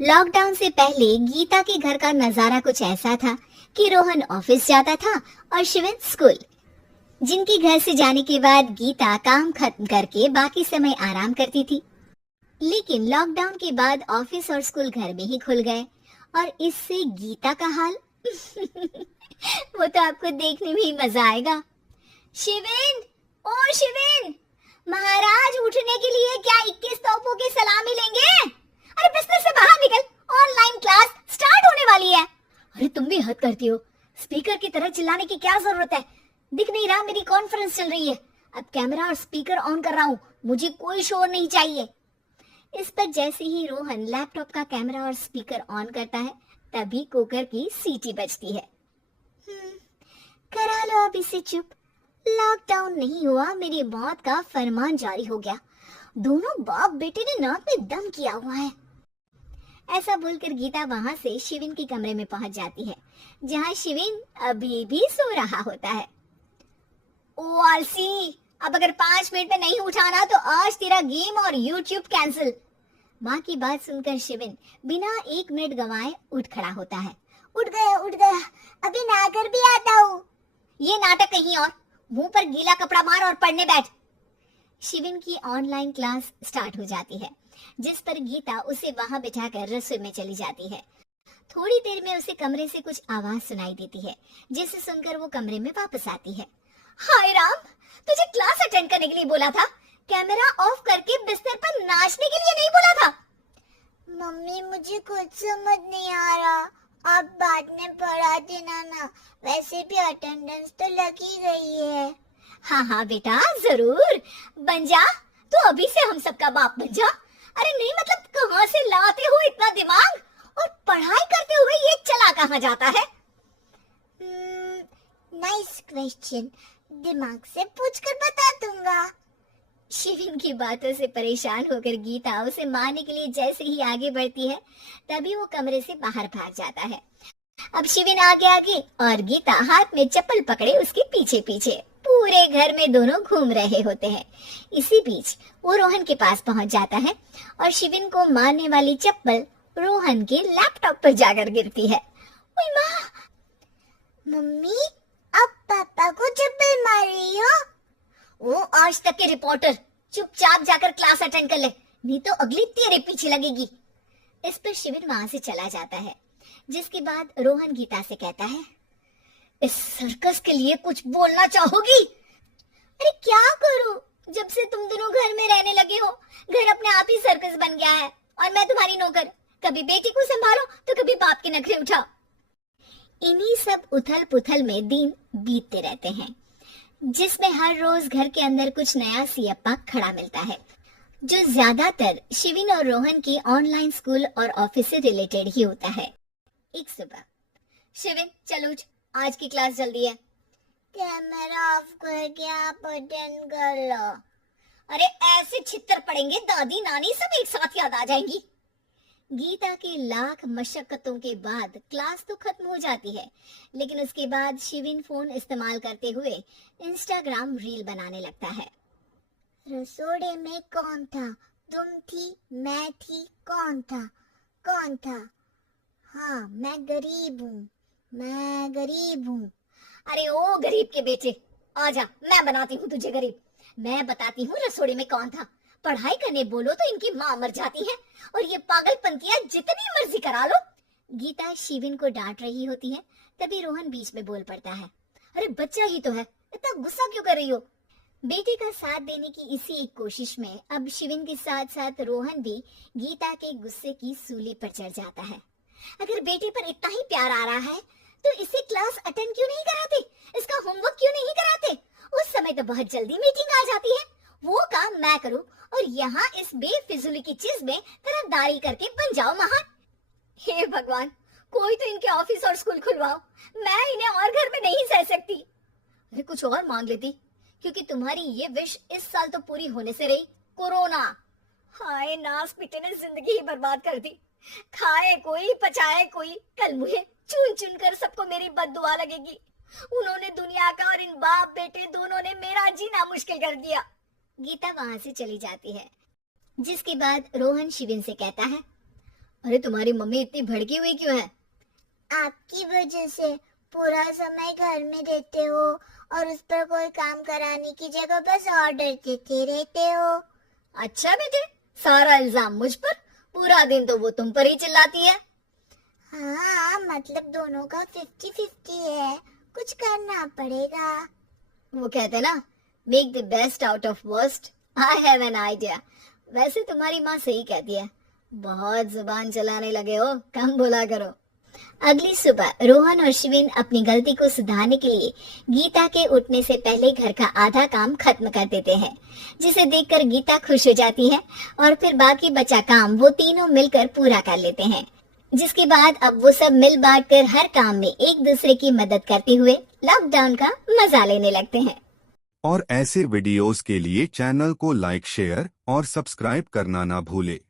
Lockdown से पहले गीता के घर का नजारा कुछ ऐसा था कि रोहन ऑफिस जाता था और शिवन स्कूल। जिनके घर से जाने के बाद गीता काम खत्म करके बाकी समय आराम करती थी। लेकिन लॉकडाउन के बाद ऑफिस और स्कूल घर में ही खुल गए और इससे गीता का हाल वो तो आपको देखने में ही मजा आएगा। शिवेन, ओ शिवेन, महाराज उठने के लिए क्या 21 तोपों की सलामी लेंगे? अरे बिस्तर से बाहर निकल, ऑनलाइन क्लास स्टार्ट होने वाली है। अरे तुम भी हद करती हो, स्पीकर की तरह चिल्लाने की क्या जरूरत है? दिख नहीं रहा मेरी कॉन्फ्रेंस चल रही है। अब कैमरा और स्पीकर ऑन कर रहा हूँ, मुझे कोई शोर नहीं चाहिए। इस पर जैसे ही रोहन लैपटॉप का कैमरा और स्पीकर ऑन करता है तभी कुकर की सीटी बजती है। करा लो अब इसे चुप। लॉकडाउन नहीं हुआ, मेरी मौत का फरमान जारी हो गया। दोनों बाप बेटे ने नाक में दम किया हुआ है। ऐसा बोलकर गीता वहां से शिविन के कमरे में पहुंच जाती है, जहां शिविन अभी भी सो रहा होता है। ओ आलसी, अब अगर 5 मिनट में नहीं उठाना तो आज तेरा गेम और यूट्यूब कैंसिल। माँ की बात सुनकर शिविन बिना 1 मिनट गंवाए उठ खड़ा होता है। उठ गया, अभी नहाकर भी आता हूँ। ये नाटक कहीं और, मुंह पर गीला कपड़ा मार और पढ़ने बैठ। शिविन की ऑनलाइन क्लास स्टार्ट हो जाती है, जिस पर गीता उसे वहां बिठाकर रसोई में चली जाती है। थोड़ी देर में उसे कमरे से कुछ आवाज सुनाई देती है, जिसे सुनकर वो कमरे में वापस आती है। हाय राम, तुझे क्लास अटेंड करने के लिए बोला था, कैमरा ऑफ करके बिस्तर पर नाचने के लिए नहीं बोला था। मम्मी मुझे कुछ समझ नहीं आ रहा, आप बाद में पढ़ा देना ना, वैसे भी अटेंडेंस तो लगी गई है। हाँ हाँ बेटा, जरूर बन जा, तो अभी से हम सबका बाप बन जा। अरे नहीं मतलब कहाँ से लाते हो इतना दिमाग, और पढ़ाई करते हुए ये चला कहाँ जाता है? नाइस क्वेश्चन, दिमाग से पूछकर बता दूंगा। शिविन की बातों से परेशान होकर गीता उसे मारने के लिए जैसे ही आगे बढ़ती है तभी वो कमरे से बाहर भाग जाता है। अब शिविन आगे आगे और गीता हाथ में चप्पल पकड़े उसके पीछे पीछे पूरे घर में दोनों घूम रहे होते हैं। इसी बीच वो रोहन के पास पहुंच जाता है और शिविन को मारने वाली चप्पल रोहन के लैपटॉप पर जाकर गिरती है। ओए माँ! मम्मी, अब पापा को चप्पल मार रही हो? वो आज तक के रिपोर्टर, चुपचाप जाकर क्लास अटेंड कर ले, नहीं तो अगली तेरे पीछे लगेगी। इस पर शिविन वहां से चला जाता है, जिसके बाद रोहन गीता से कहता है, इस सर्कस के लिए कुछ बोलना चाहोगी? अरे क्या करूं, जब से तुम दोनों घर में रहने लगे हो, घर अपने आप ही सर्कस बन गया है और मैं तुम्हारी नौकर। कभी बेटी को संभालो तो कभी बाप के नखरे उठाओ। इन्हीं सब उथल पुथल में दिन बीतते रहते हैं, जिसमें हर रोज घर के अंदर कुछ नया सियप्पा खड़ा मिलता है, जो ज्यादातर शिविन और रोहन की ऑनलाइन स्कूल और ऑफिस से रिलेटेड ही होता है। एक सुबह, शिविन चलो उठ, आज की क्लास जल्दी है। कैमरा ऑफ करके आप अटेंड कर लो। अरे ऐसे छित्तर पड़ेंगे, दादी नानी सब एक साथ याद आ जाएंगी। गीता के लाख मशक्कतों के बाद क्लास तो खत्म हो जाती है, लेकिन उसके बाद शिविन फोन इस्तेमाल करते हुए इंस्टाग्राम रील बनाने लगता है। रसोड़े में कौन था? तुम थी, मैं थी, कौन था? कौन था? हाँ, मैं गरीब हूँ। अरे ओ गरीब के बेटे, आजा, मैं बनाती हूँ तुझे गरीब। मैं बताती हूँ रसोड़े में कौन था। पढ़ाई करने बोलो तो इनकी माँ मर जाती है, और ये पागलपंतियां जितनी मर्जी करा लो। गीता शिविन को डांट रही होती है, तभी रोहन बीच में बोल पड़ता है। अरे बच्चा ही तो है, इतना गुस्सा क्यों कर रही हो? बेटे का साथ देने की इसी एक कोशिश में अब शिविन के साथ साथ रोहन भी गीता के गुस्से की सूली पर चढ़ जाता है। अगर बेटे पर इतना ही प्यार आ रहा है तो इसे क्लास अटेंड क्यों नहीं कराते? इसका होमवर्क क्यों नहीं कराते? उस समय तो बहुत जल्दी मीटिंग आ जाती है, वो काम मैं करूं और यहाँ इस बेफिजूली की चीज में तरफदारी करके बन जाओ महान। हे भगवान, कोई तो इनके ऑफिस और स्कूल खुलवाओ, मैं इन्हें और घर में नहीं सह सकती। अरे कुछ और मांग लेती, क्योंकि तुम्हारी ये विश इस साल तो पूरी होने से रही, कोरोना। हाय नास पिटे ने जिंदगी ही बर्बाद कर दी। खाए कोई पचाए कोई, कल मुझे चुन चुन कर सबको मेरी बद्दुआ लगेगी। उन्होंने दुनिया का और इन बाप बेटे दोनों ने मेरा जीना मुश्किल कर दिया। गीता वहां से चली जाती है, जिसके बाद रोहन शिविन से कहता है, अरे तुम्हारी मम्मी इतनी भड़की हुई क्यों है? आपकी वजह से पूरा समय घर में रहते हो और उस पर कोई काम कराने की जगह बस ऑर्डर देते रहते हो। अच्छा बेटे, सारा इल्जाम मुझ पर? पूरा दिन तो वो तुम पर ही चिल्लाती है। हाँ, मतलब दोनों का 50-50 है, कुछ करना पड़ेगा। वो कहते ना, make the best out of worst. I have an idea. वैसे तुम्हारी माँ सही कहती है, बहुत जुबान चलाने लगे हो, कम बोला करो। अगली सुबह रोहन और शिविन अपनी गलती को सुधारने के लिए गीता के उठने से पहले घर का आधा काम खत्म कर देते हैं, जिसे देखकर गीता खुश हो जाती है और फिर बाकी बचा काम वो तीनों मिलकर पूरा कर लेते हैं। जिसके बाद अब वो सब मिल बांट कर हर काम में एक दूसरे की मदद करते हुए लॉकडाउन का मजा लेने लगते हैं। और ऐसे वीडियोस के लिए चैनल को लाइक, शेयर और सब्सक्राइब करना ना भूले।